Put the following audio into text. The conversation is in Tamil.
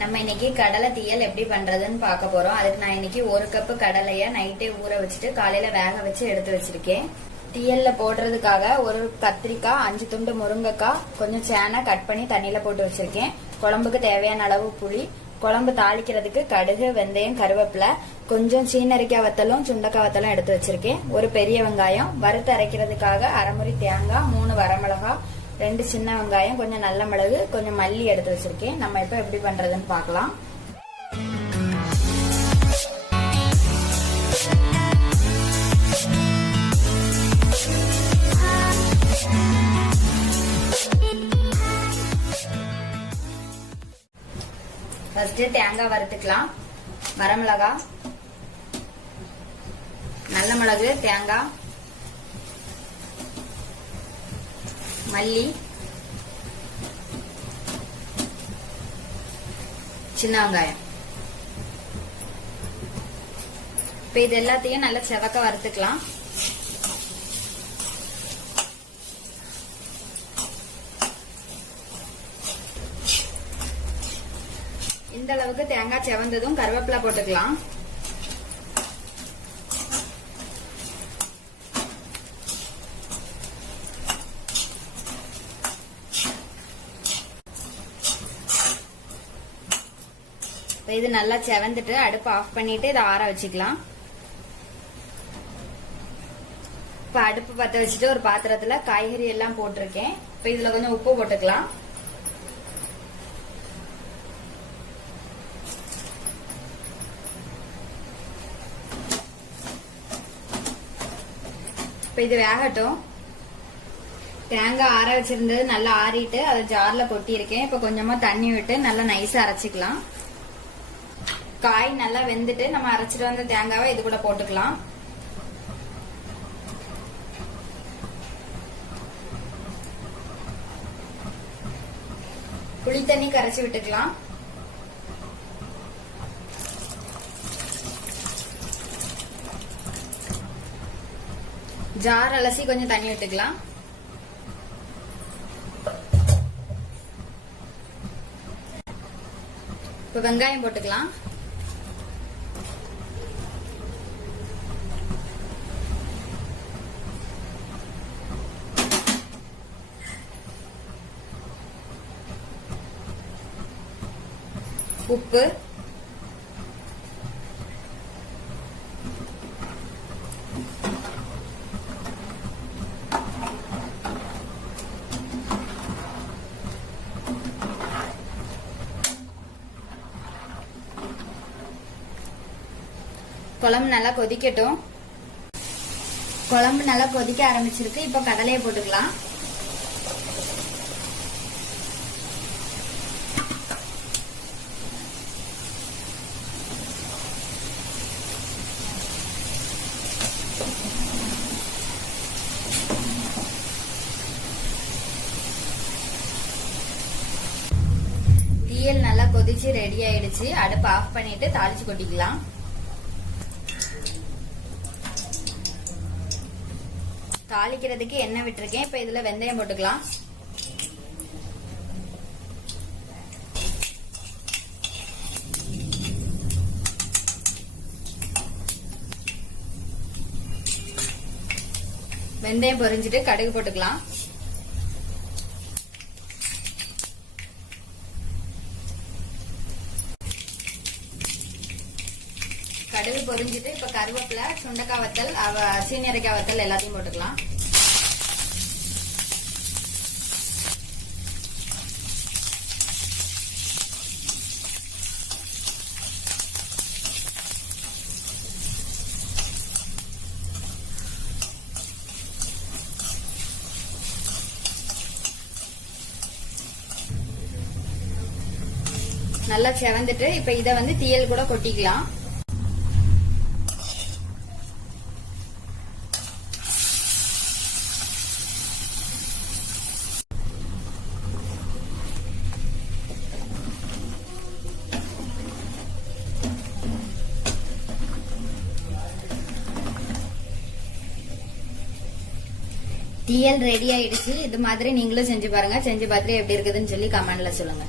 நம்ம இன்னைக்கு கடலை தீயல் எப்படி பண்றதுன்னு பார்க்க போறோம். அதுக்கு நான் இன்னைக்கு 1 கப் கடலைய நைட்டே ஊற வச்சுட்டு காலையில வேக வச்சு எடுத்து வச்சிருக்கேன். தீயல்ல போடுறதுக்காக ஒரு கத்திரிக்காய், 5 துண்டு முருங்கைக்காய், கொஞ்சம் சேனை கட் பண்ணி தண்ணியில போட்டு வச்சிருக்கேன். குழம்புக்கு தேவையான அளவு புளி, குழம்பு தாளிக்கிறதுக்கு கடுகு, வெந்தயம், கருவேப்பிலை, கொஞ்சம் சீனரிக்காய் வத்தலும் சுண்டக்காய் வத்தலும் எடுத்து வச்சிருக்கேன். ஒரு பெரிய வெங்காயம், வறுத்து அரைக்கிறதுக்காக அரைமுறி தேங்காய், 3 வரமிளகாய், 2 சின்ன வெங்காயம், கொஞ்சம் நல்ல மிளகு, கொஞ்சம் மல்லி எடுத்து வச்சிருக்கேன். நம்ம இப்ப எப்படி பண்றதுன்னு பார்க்கலாம். ஃபர்ஸ்ட் தேங்காய் வறுத்துக்கலாம். வரமிளகாய், நல்ல மிளகு, தேங்காய், மல்லி, சின்ன வெங்காயம். இப்ப இது எல்லாத்தையும் நல்லா செவக்க வறுத்துக்கலாம். இந்த அளவுக்கு தேங்காய் செவந்ததும் கருவேப்பிலை போட்டுக்கலாம். இது நல்லா செவந்துட்டு அடுப்பு ஆஃப் பண்ணிட்டு இதை ஆற வச்சுக்கலாம். இப்ப அடுப்பு பத்த வச்சுட்டு ஒரு பாத்திரத்துல காய்கறி எல்லாம் போட்டிருக்கேன். இப்ப இதுல கொஞ்சம் உப்பு போட்டுக்கலாம். இப்ப இது வேகட்டும். தேங்காய் ஆற வச்சிருந்தது நல்லா ஆறிட்டு அதை ஜார்ல கொட்டி இருக்கேன். இப்ப கொஞ்சமா தண்ணி விட்டு நல்லா நைஸா அரைச்சிக்கலாம். காய் நல்லா வெந்துட்டு நம்ம அரைச்சிட்டு வந்த தேங்காவை இது கூட போட்டுக்கலாம். புளி தண்ணி கரைச்சி விட்டுக்கலாம். ஜார் அலசி கொஞ்சம் தண்ணி விட்டுக்கலாம். இப்ப வெங்காயம் போட்டுக்கலாம். உப்பு, குழம்பு நல்லா கொதிக்கட்டும். குழம்பு நல்லா கொதிக்க ஆரம்பிச்சிருக்கு. இப்ப கடலையை போட்டுக்கலாம். தீயல் நல்லா கொதிச்சு ரெடி ஆயிடுச்சு. அடுப்பு ஆஃப் பண்ணிட்டு தாளிச்சு கொட்டிக்கலாம். தாளிக்கிறதுக்கு எண்ணெய் விட்டுருக்கேன். இப்ப இதுல வெந்தயம் போட்டுக்கலாம். வெந்தயம் பொரிஞ்சிட்டு கடுகு போட்டுக்கலாம். கடுகு பொரிஞ்சிட்டு இப்ப கருவேப்பிலை, சுண்டக்காய் வத்தல், சீனரிக்காய் வத்தல் எல்லாத்தையும் போட்டுக்கலாம். நல்லா செவந்துட்டு இப்ப இத தீயல் கூட கொட்டிக்கலாம். தீயல் ரெடி ஆயிடுச்சு. இது மாதிரி நீங்களும் செஞ்சு பாருங்க. செஞ்சு பார்த்துட்டு எப்படி இருக்குதுன்னு சொல்லி கமெண்ட்ல சொல்லுங்க.